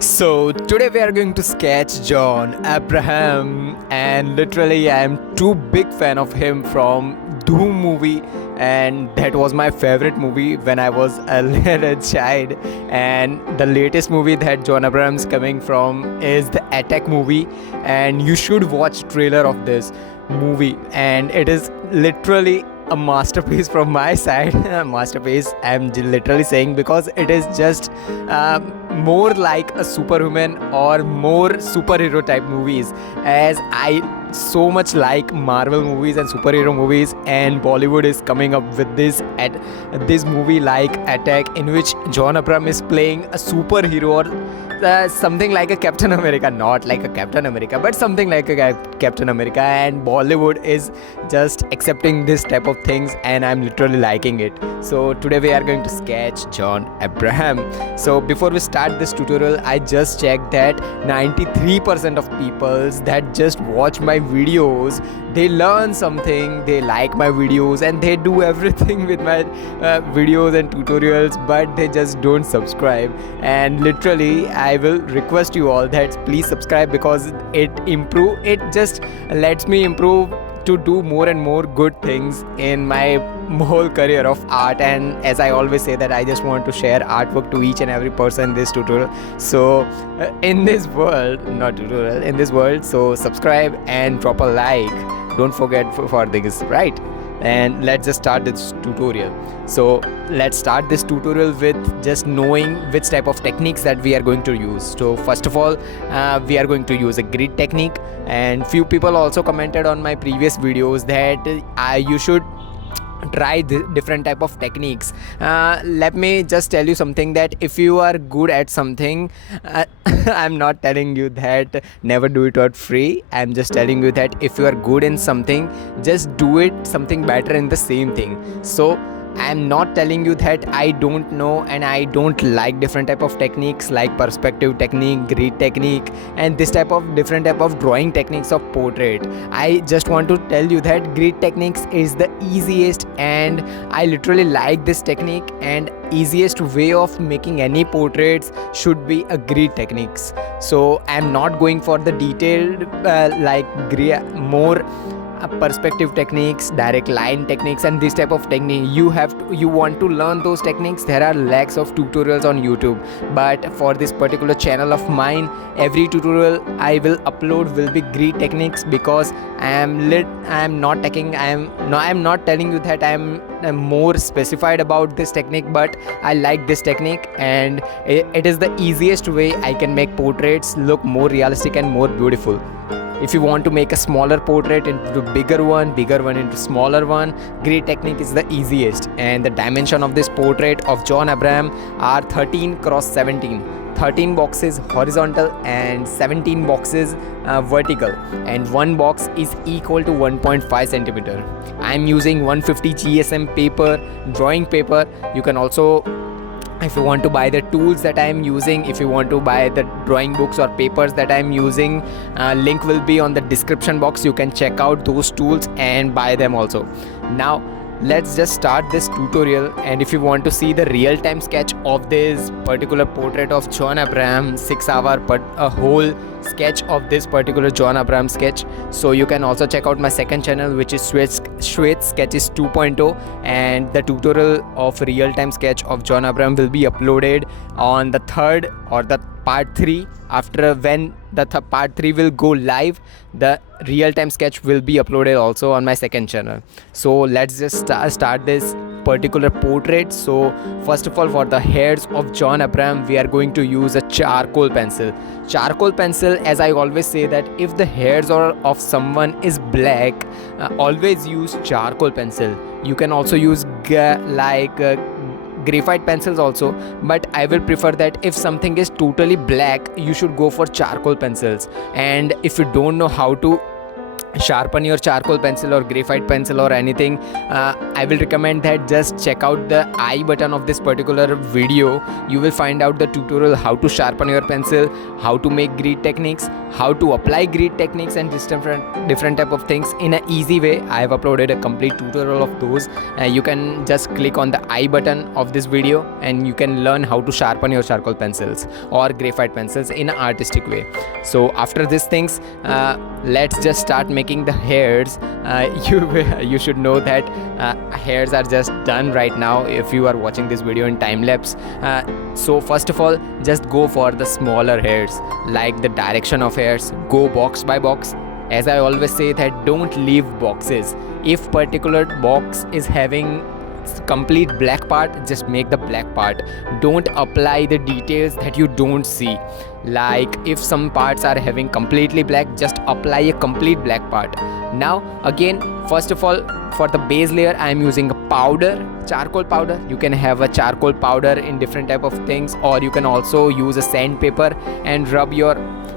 So today we are going to sketch John Abraham, and literally I am too big fan of him from Doom movie, and that was my favorite movie when I was a little child. And the latest movie that John Abraham's coming from is the Attack movie, and you should watch trailer of this movie, and it is literally a masterpiece from my side. Masterpiece, I'm literally saying, because it is just more like a superhuman or more superhero type movies, as I so much like Marvel movies and superhero movies, and Bollywood is coming up with this movie like Attack, in which John Abraham is playing a superhero, or something like a Captain America, not like a Captain America, but something like a Captain America, and Bollywood is just accepting this type of things, and I'm literally liking it. So today we are going to sketch John Abraham. So before we start this tutorial, I just checked that 93% of people that just watch my videos, they learn something, they like my videos, and they do everything with my videos and tutorials, but they just don't subscribe. And literally I will request you all that please subscribe, because it just lets me improve to do more and more good things in my whole career of art. And as I always say, that I just want to share artwork to each and every person in this tutorial. So in this world, not tutorial, in this world, so subscribe and drop a like, don't forget for this, right? And let's just start this tutorial. So let's start this tutorial with just knowing which type of techniques that we are going to use. So first of all, we are going to use a grid technique, and few people also commented on my previous videos that you should try different type of techniques. Let me just tell you something, that if you are good at something, I'm not telling you that never do it for free. I'm just telling you that if you are good in something, just do it something better in the same thing. So I'm not telling you that I don't know and I don't like different type of techniques like perspective technique, grid technique, and this type of different type of drawing techniques of portrait. I just want to tell you that grid techniques is the easiest, and I literally like this technique, and easiest way of making any portraits should be a grid techniques. So I'm not going for the detailed more perspective techniques, direct line techniques, and this type of technique. You want to learn those techniques, there are lakhs of tutorials on YouTube, but for this particular channel of mine, every tutorial I will upload will be grid techniques, because I'm not telling you that I'm more specified about this technique, but I like this technique, and it is the easiest way I can make portraits look more realistic and more beautiful. If you want to make a smaller portrait into bigger one into smaller one, grid technique is the easiest. And the dimension of this portrait of John Abraham are 13 cross 17. 13 boxes horizontal and 17 boxes vertical, and one box is equal to 1.5 centimeter. I'm using 150 GSM paper, drawing paper. You can also, if you want to buy the tools that I am using, if you want to buy the drawing books or papers that I am using, link will be on the description box. You can check out those tools and buy them also. Now let's just start this tutorial, and if you want to see the real-time sketch of this particular portrait of John Abraham, 6 hour but a whole sketch of this particular John Abraham sketch, so you can also check out my second channel, which is Shwet Sketches 2.0, and the tutorial of real-time sketch of John Abraham will be uploaded on the third or the part 3. After when the part 3 will go live, the real-time sketch will be uploaded also on my second channel. So let's just start this particular portrait. So first of all, for the hairs of John Abraham, we are going to use a charcoal pencil. Charcoal pencil, as I always say, that if the hairs of someone is black, always use charcoal pencil. You can also use graphite pencils also, but I will prefer that if something is totally black, you should go for charcoal pencils. And if you don't know how to sharpen your charcoal pencil or graphite pencil or anything, I will recommend that just check out the I button of this particular video. You will find out the tutorial how to sharpen your pencil, how to make grid techniques, how to apply grid techniques, and different type of things in an easy way. I have uploaded a complete tutorial of those. You can just click on the I button of this video and you can learn how to sharpen your charcoal pencils or graphite pencils in an artistic way. So after these things, let's just start making the hairs. You should know that hairs are just done right now if you are watching this video in time lapse. So first of all, just go for the smaller hairs, like the direction of hairs. Go box by box. As I always say that don't leave boxes. If particular box is having complete black part, just make the black part. Don't apply the details that you don't see. Like if some parts are having completely black, just apply a complete black part. Now again, first of all, for the base layer I am using a powder, charcoal powder. You can have a charcoal powder in different type of things, or you can also use a sandpaper and rub your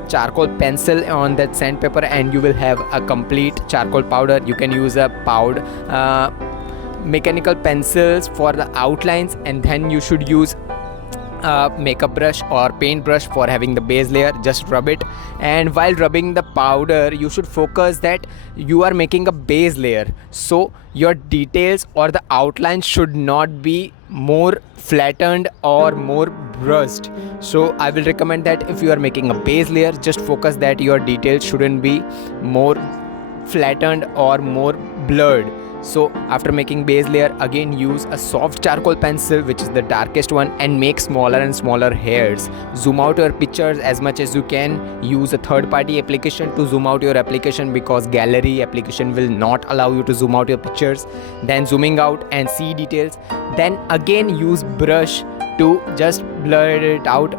charcoal pencil on that sandpaper and you will have a complete charcoal powder. You can use a powder mechanical pencils for the outlines, and then you should use makeup brush or paint brush for having the base layer. Just rub it, and while rubbing the powder you should focus that you are making a base layer, so your details or the outlines should not be more flattened or more brushed. So I will recommend that if you are making a base layer, just focus that your details shouldn't be more flattened or more blurred. So after making base layer, again use a soft charcoal pencil, which is the darkest one, and make smaller and smaller hairs. Zoom out your pictures as much as you can. Use a third-party application to zoom out your application, because gallery application will not allow you to zoom out your pictures. Then zooming out and see details. Then again use brush to just blur it out,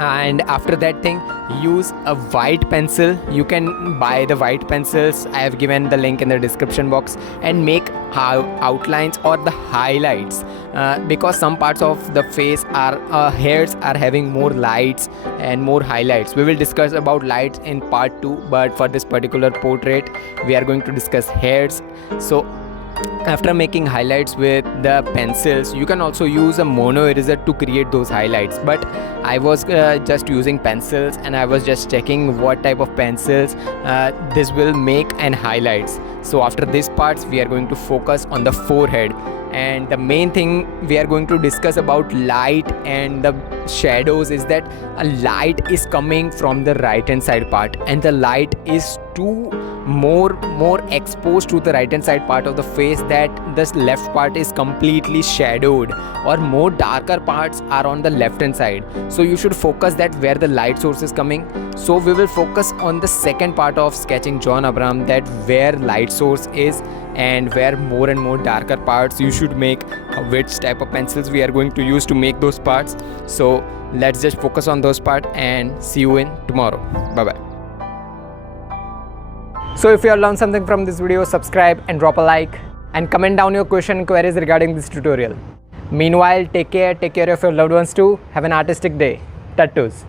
and after that thing use a white pencil. You can buy the white pencils, I have given the link in the description box, and make outlines or the highlights, because some parts of the face are hairs are having more lights and more highlights. We will discuss about lights in part 2, but for this particular portrait we are going to discuss hairs. So after making highlights with the pencils, you can also use a mono eraser to create those highlights, but I was just using pencils and I was just checking what type of pencils this will make and highlights. So after these parts we are going to focus on the forehead, and the main thing we are going to discuss about light and the shadows is that a light is coming from the right hand side part, and the light is too more exposed to the right hand side part of the face, that this left part is completely shadowed, or more darker parts are on the left hand side. So you should focus that where the light source is coming. So we will focus on the second part of sketching John Abraham, that where light source is and where more and more darker parts you should make, which type of pencils we are going to use to make those parts. So let's just focus on those parts and see you in tomorrow. Bye bye. So if you have learned something from this video, subscribe and drop a like, and comment down your question and queries regarding this tutorial. Meanwhile, take care of your loved ones too. Have an artistic day. Tattoos.